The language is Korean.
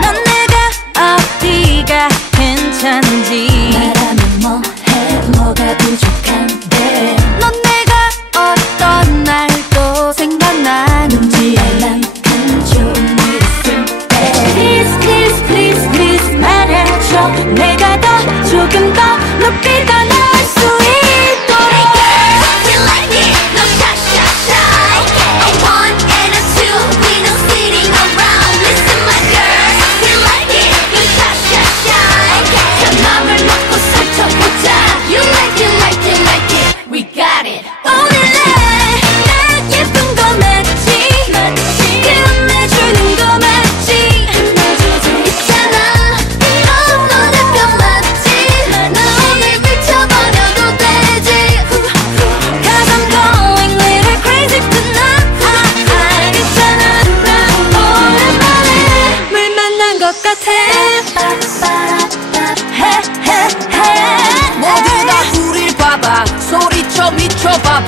넌 내가 어디가 괜찮은지 해해해 모두 다 우릴 봐봐. 소리쳐 미쳐봐봐.